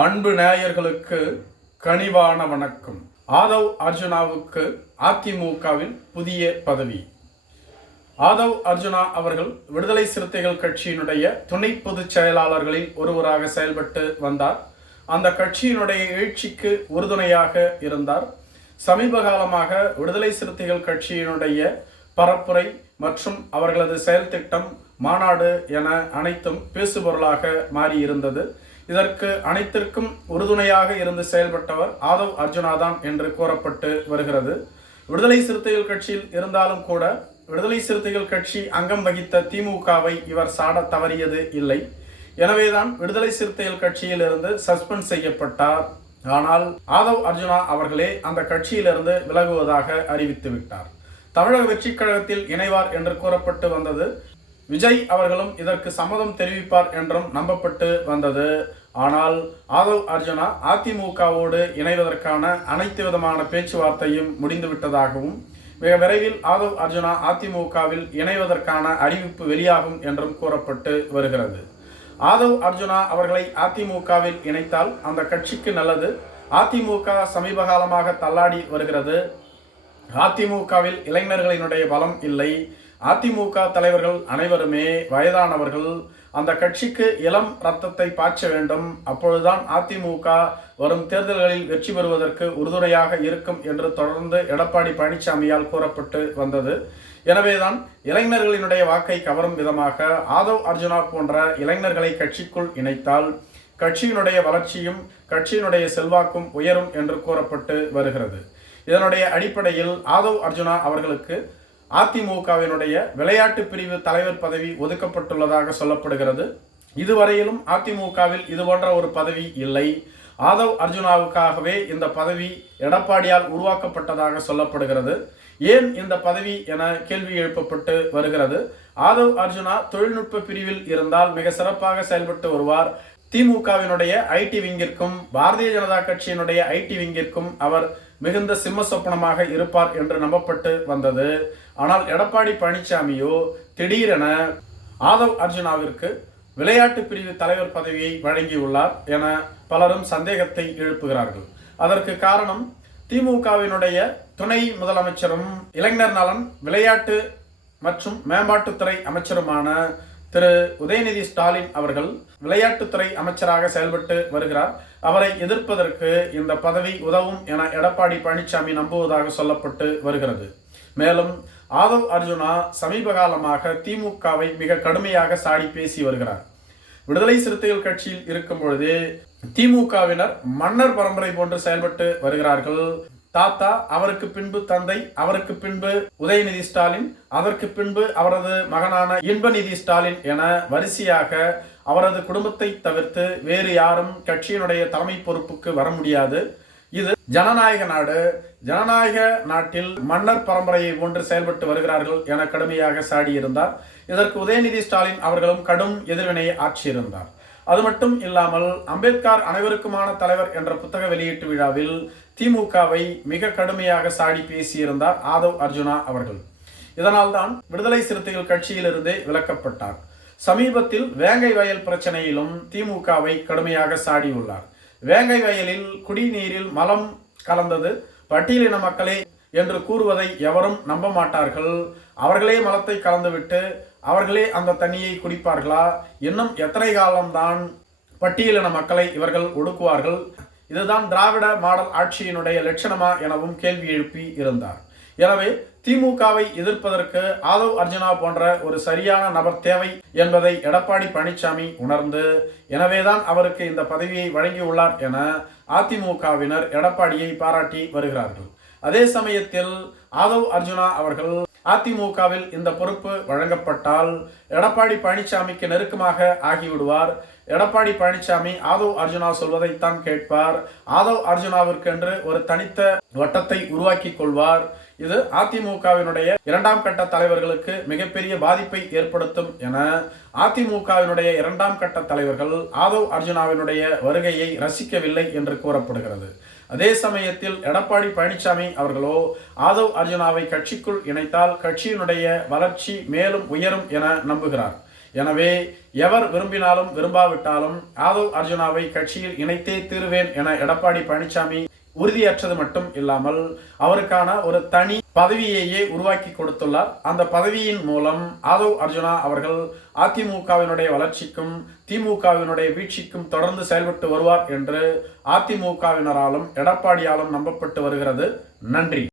அன்பு நேயர்களுக்கு கனிவான வணக்கம். ஆதவ் அர்ஜுனாவுக்கு அதிமுகவின் புதிய பதவி. ஆதவ் அர்ஜுனா அவர்கள் விடுதலை சிறுத்தைகள் கட்சியினுடைய துணை பொதுச் செயலாளர்களில் ஒருவராக செயல்பட்டு வந்தார். அந்த கட்சியினுடைய எழுச்சிக்கு உறுதுணையாக இருந்தார். சமீப காலமாக விடுதலை சிறுத்தைகள் கட்சியினுடைய பரப்புரை மற்றும் அவர்களது செயல் திட்டம் மாநாடு என அனைத்தும் பேசுபொருளாக மாறியிருந்தது. இதற்கு அனைத்திற்கும் உறுதுணையாக இருந்து செயல்பட்டவர் ஆதவ் அர்ஜுனா தான் என்று கூறப்பட்டு வருகிறது. விடுதலை சிறுத்தைகள் கட்சியில் இருந்தாலும் கூட விடுதலை சிறுத்தைகள் கட்சி அங்கம் வகித்த திமுகவை இவர் சாட தவறியது இல்லை. எனவேதான் விடுதலை சிறுத்தைகள் கட்சியிலிருந்து சஸ்பெண்ட் செய்யப்பட்டார். ஆனால் ஆதவ் அர்ஜுனா அவர்களே அந்த கட்சியிலிருந்து விலகுவதாக அறிவித்து விட்டார் தமிழக வெற்றிக் கழகத்தில் இணைவார் என்று கூறப்பட்டு வந்தது விஜய் அவர்களும் இதற்கு சம்மதம் தெரிவிப்பார் என்றும் நம்பப்பட்டு வந்தது. ஆனால் ஆதவ் அர்ஜுனா அதிமுகவோடு இணைவதற்கான அனைத்து விதமான பேச்சுவார்த்தையும் முடிந்துவிட்டதாகவும் மிக விரைவில் ஆதவ் அர்ஜுனா அதிமுகவில் இணைவதற்கான அறிவிப்பு வெளியாகும் என்றும் கூறப்பட்டு வருகிறது. ஆதவ் அர்ஜுனா அவர்களை அதிமுகவில் இணைத்தால் அந்த கட்சிக்கு நல்லது. அதிமுக சமீப காலமாக தள்ளாடி வருகிறது. அதிமுகவில் இளைஞர்களினுடைய பலம் இல்லை. அதிமுக தலைவர்கள் அனைவருமே வயதானவர்கள் அந்த கட்சிக்கு இளம் ரத்தத்தை பாய்ச்ச வேண்டும். அப்பொழுதுதான் அதிமுக வரும் தேர்தல்களில் வெற்றி பெறுவதற்கு உறுதுணையாக இருக்கும் என்று தொடர்ந்து எடப்பாடி பழனிசாமியால் கூறப்பட்டு வந்தது. எனவேதான் இளைஞர்களினுடைய வாக்கை கவரும் விதமாக ஆதவ் அர்ஜுனா போன்ற இளைஞர்களை கட்சிக்குள் இணைத்தால் கட்சியினுடைய வளர்ச்சியும் கட்சியினுடைய செல்வாக்கும் உயரும் என்று கூறப்பட்டு வருகிறது. இதனுடைய அடிப்படையில் ஆதவ் அர்ஜுனா அவர்களுக்கு அதிமுகவினுடைய விளையாட்டு பிரிவு தலைவர் பதவி ஒதுக்கப்பட்டுள்ளதாக சொல்லப்படுகிறது. இதுவரையிலும் அதிமுகவில் இது போன்ற ஒரு பதவி இல்லை. ஆதவ் அர்ஜுனாவுக்காகவே இந்த பதவி எடப்பாடியால் உருவாக்கப்பட்டதாக சொல்லப்படுகிறது. ஏன் இந்த பதவி என கேள்வி எழுப்பப்பட்டு வருகிறது. ஆதவ் அர்ஜுனா தொழில்நுட்ப பிரிவில் இருந்தால் மிக சிறப்பாக செயல்பட்டு வருவார். திமுகவினுடைய ஐடி விங்கிற்கும் பாரதிய ஜனதா கட்சியினுடைய ஐடி விங்கிற்கும் அவர் மிகுந்த சிம்ம சொப்பனமாக இருப்பார் என்று நம்பப்பட்டு வந்தது. ஆனால் எடப்பாடி பழனிசாமியோ திடீரென ஆதவ் அர்ஜுனாவிற்கு விளையாட்டு பிரிவு தலைவர் பதவியை வழங்கியுள்ளார் என பலரும் சந்தேகத்தை எழுப்புகிறார்கள். அதற்கு காரணம் திமுகவினுடைய துணை முதலமைச்சரும் இளைஞர் நலன் விளையாட்டு மற்றும் மேம்பாட்டுத்துறை அமைச்சருமான திரு உதயநிதி ஸ்டாலின் அவர்கள் விளையாட்டுத்துறை அமைச்சராக செயல்பட்டு வருகிறார். அவரை எதிர்ப்பதற்கு இந்த பதவி உதவும் என எடப்பாடி பழனிசாமி நம்புவதாக சொல்லப்பட்டு வருகிறது. மேலும் ஆதவ் அர்ஜுனா சமீப காலமாக திமுகவை மிக கடுமையாக சாடி பேசி வருகிறார். விடுதலை சிறுத்தைகள் கட்சியில் இருக்கும் பொழுது திமுகவினர் மன்னர் பரம்பரை போன்று செயல்பட்டு வருகிறார்கள். தாத்தா அவருக்கு பின்பு தந்தை அவருக்கு பின்பு உதயநிதி ஸ்டாலின் அதற்கு பின்பு அவரது மகனான இன்பநிதி ஸ்டாலின் என வரிசையாக அவரது குடும்பத்தை தவிர்த்து வேறு யாரும் கட்சியினுடைய தலைமை பொறுப்புக்கு வர முடியாது. இது ஜனநாயக நாடு. ஜனநாயக நாட்டில் மன்னர் பரம்பரையை போன்று செயல்பட்டு வருகிறார்கள் என கடுமையாக சாடியிருந்தார். இதற்கு உதயநிதி ஸ்டாலின் அவர்களும் கடும் எதிர்வினையை ஆற்றியிருந்தார். அது மட்டும் இல்லாமல் அம்பேத்கர் அனைவருக்குமான தலைவர் என்ற புத்தக வெளியீட்டு விழாவில் திமுகவை மிக கடுமையாக சாடி பேசியிருந்தார் ஆதவ் அர்ஜுனா அவர்கள். இதனால்தான் விடுதலை சிறுத்தைகள் கட்சியிலிருந்தே விலக்கப்பட்டார். சமீபத்தில் வேங்கை வயல் பிரச்சனையிலும் திமுகவை கடுமையாக சாடியுள்ளார். வேங்கை வயலில் குடிநீரில் மலம் கலந்தது பட்டியலின மக்களே என்று கூறுவதை எவரும் நம்ப மாட்டார்கள். அவர்களே மலத்தை கலந்துவிட்டு அவர்களே அந்த தண்ணியை குடிப்பார்களா? இன்னும் எத்தனை காலம்தான் பட்டியலின மக்களை இவர்கள் ஒடுக்குவார்கள்? இதுதான் திராவிட மாடல் ஆட்சியினுடைய லட்சணமா எனவும் கேள்வி எழுப்பி இருந்தார். எனவே திமுகவை எதிர்ப்பதற்கு ஆதவ் அர்ஜுனா போன்ற ஒரு சரியான நபர் தேவை என்பதை எடப்பாடி பழனிசாமி உணர்ந்து எனவேதான் அவருக்கு இந்த பதவியை வழங்கியுள்ளார் என அதிமுகவினர் எடப்பாடியை பாராட்டி வருகிறார்கள். அதே சமயத்தில் ஆதவ் அர்ஜுனா அவர்கள் அதிமுகவில் இந்த பொறுப்பு வழங்கப்பட்டால் எடப்பாடி பழனிசாமிக்கு நெருக்கமாக ஆகிவிடுவார். எடப்பாடி பழனிசாமி ஆதவ் அர்ஜுனா சொல்வதைத்தான் கேட்பார். ஆதவ் அர்ஜுனாவிற்கென்று ஒரு தனித்த வட்டத்தை உருவாக்கி கொள்வார். இது அதிமுகவினுடைய இரண்டாம் கட்ட தலைவர்களுக்கு மிகப்பெரிய பாதிப்பை ஏற்படுத்தும் என அதிமுகவினுடைய இரண்டாம் கட்ட தலைவர்கள் ஆதவ் அர்ஜுனாவினுடைய வருகையை ரசிக்கவில்லை என்று கூறப்படுகிறது. அதே சமயத்தில் எடப்பாடி பழனிசாமி அவர்களோ ஆதவ் அர்ஜுனாவை கட்சிக்குள் இணைத்தால் கட்சியினுடைய வளர்ச்சி மேலும் உயரும் என நம்புகிறார். எனவே எவர் விரும்பினாலும் விரும்பாவிட்டாலும் ஆதவ் அர்ஜுனாவை கட்சியில் இணைத்தே தீருவேன் என எடப்பாடி பழனிசாமி உறுதியற்றது மட்டும் இல்லாமல் அவருக்கான ஒரு தனி பதவியையே உருவாக்கி கொடுத்துள்ளார். அந்த பதவியின் மூலம் ஆதவ் அர்ஜுனா அவர்கள் அதிமுகவினுடைய வளர்ச்சிக்கும் திமுகவினுடைய வீழ்ச்சிக்கும் தொடர்ந்து செயல்பட்டு வருவார் என்று அதிமுகவினராலும் எடப்பாடியாலும் நம்பப்பட்டு வருகிறது. நன்றி.